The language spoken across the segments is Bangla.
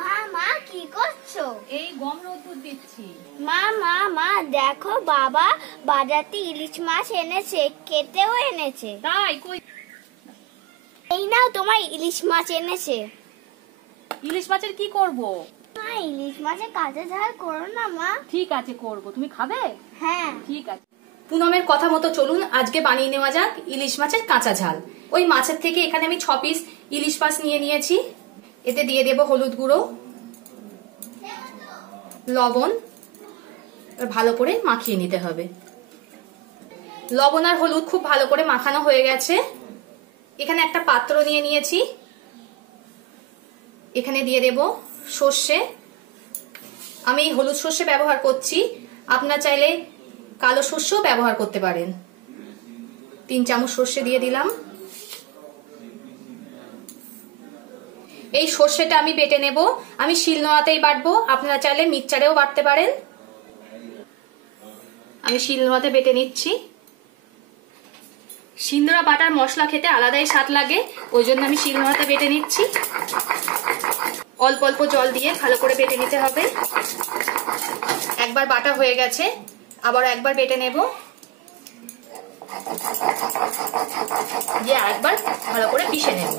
মা মা কি করছো? এই গম রোদ্দুর দিচ্ছি। মা মা মা দেখো বাবা বাজারে ইলিশ মাছ এনেছে, কেটেও এনেছে। তাই? কই? এই নাও তোমার ইলিশ মাছ এনেছে। ইলিশ মাছের কি করব? মা ইলিশ মাছের কাঁচা ঝাল করো না মা। ঠিক আছে, করব। তুমি খাবে? হ্যাঁ ঠিক আছে। পুনমের কথা মতো চলুন আজকে বানিয়ে নেওয়া যাক ইলিশ মাছের কাঁচা ঝাল। ওই মাছের থেকে এখানে আমি 6 পিস ইলিশ মাছ নিয়ে নিয়েছি। এতে দিয়ে দেব হলুদ গুঁড়ো, লবণ, ভালো করে মাখিয়ে নিতে হবে। লবণ আর হলুদ খুব ভালো করে মাখানো হয়ে গেছে। এখানে একটা পাত্র নিয়ে নিয়েছি। এখানে দিয়ে দেব সর্ষে। আমি হলুদ সর্ষে ব্যবহার করছি, আপনারা চাইলে কালো সর্ষেও ব্যবহার করতে পারেন। 3 চামচ সর্ষে দিয়ে দিলাম। এই সর্ষেটা আমি বেটে নেব। আমি শিলনোড়াতেই বাটবো, আপনারা চাইলে মিক্সচারেও বাটতে পারেন। আমি শিলনোড়াতে বেটে নিচ্ছি। শিলনোড়া বাটার মশলা খেতে আলাদাই স্বাদ লাগে, ওই জন্য আমি শিলনোড়াতে বেটে নিচ্ছি। অল্প অল্প জল দিয়ে ভালো করে বেটে নিতে হবে। একবার বাটা হয়ে গেছে, আবার একবার বেটে নেব, দিয়ে একবার ভালো করে পিষে নেব।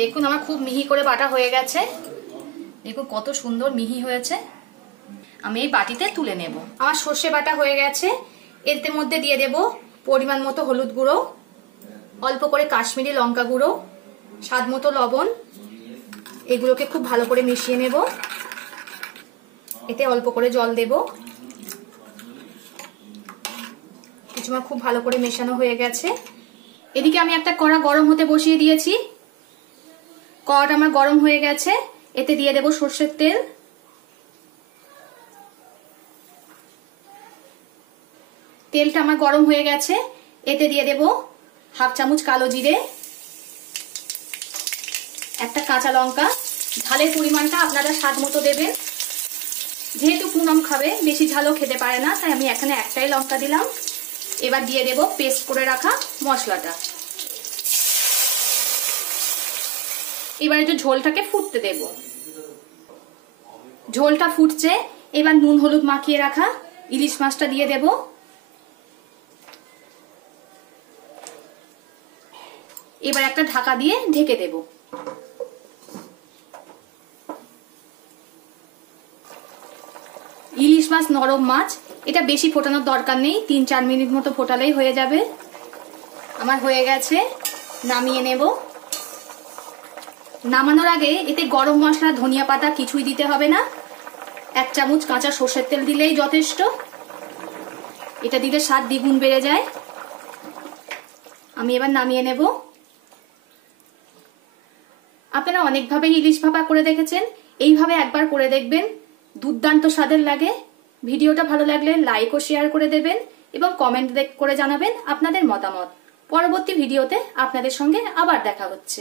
দেখুন আমার খুব মিহি করে বাটা হয়ে গেছে। দেখুন কত সুন্দর মিহি হয়েছে। আমি এই বাটিতে তুলে নেব। আমার সর্ষে বাটা হয়ে গেছে। এর মধ্যে দিয়ে দেব পরিমাণ মতো হলুদ গুঁড়ো, অল্প করে কাশ্মীরি লঙ্কা গুঁড়ো, স্বাদ মতো লবণ। এগুলোকে খুব ভালো করে মিশিয়ে নেব। এতে অল্প করে জল দেব। কিছুটা খুব ভালো করে মেশানো হয়ে গেছে। এদিকে আমি একটা কড়া গরম হতে বসিয়ে দিয়েছি। কড়াটা আমার গরম হয়ে গেছে। এতে দিয়ে দেব সর্ষের তেল। তেলটা আমার গরম হয়ে গেছে। এতে দিয়ে দেব হাফ চামচ কালো জিরে, একটা কাঁচা লঙ্কা। ঝালের পরিমাণটা আপনারা স্বাদ মতো দেবেন। যেহেতু পুনম খাবে, বেশি ঝালও খেতে পারে না, তাই আমি এখানে একটাই লঙ্কা দিলাম। এবার দিয়ে দেব পেস্ট করে রাখা মশলাটা। এবার একটু ঝোলটাকে ফুটতে দেব। ঝোলটা ফুটছে, এবার নুন হলুদ মাখিয়ে রাখা ইলিশ মাছটা দিয়ে দেব। এবার একটা ঢাকা দিয়ে ঢেকে দেব। ইলিশ মাছ নরম মাছ, এটা বেশি ফোটানোর দরকার নেই, 3-4 মিনিট মতো ফোটালেই হয়ে যাবে। আমার হয়ে গেছে, নামিয়ে নেব। নামানোর আগে এতে গরম মশলা, ধনিয়া পাতা কিছুই দিতে হবে না। 1 চামচ কাঁচা সর্ষের তেল দিলেই যথেষ্ট। এটা দিলে স্বাদ দ্বিগুণ বেড়ে যায়। আমি এবার নামিয়ে নেব। আপনারা অনেকভাবে ইলিশ ভাপা করে দেখেছেন, এইভাবে একবার করে দেখবেন, দুর্দান্ত স্বাদের লাগে। ভিডিওটা ভালো লাগলে লাইক ও শেয়ার করে দেবেন এবং কমেন্ট করে জানাবেন আপনাদের মতামত। পরবর্তী ভিডিওতে আপনাদের সঙ্গে আবার দেখা হচ্ছে।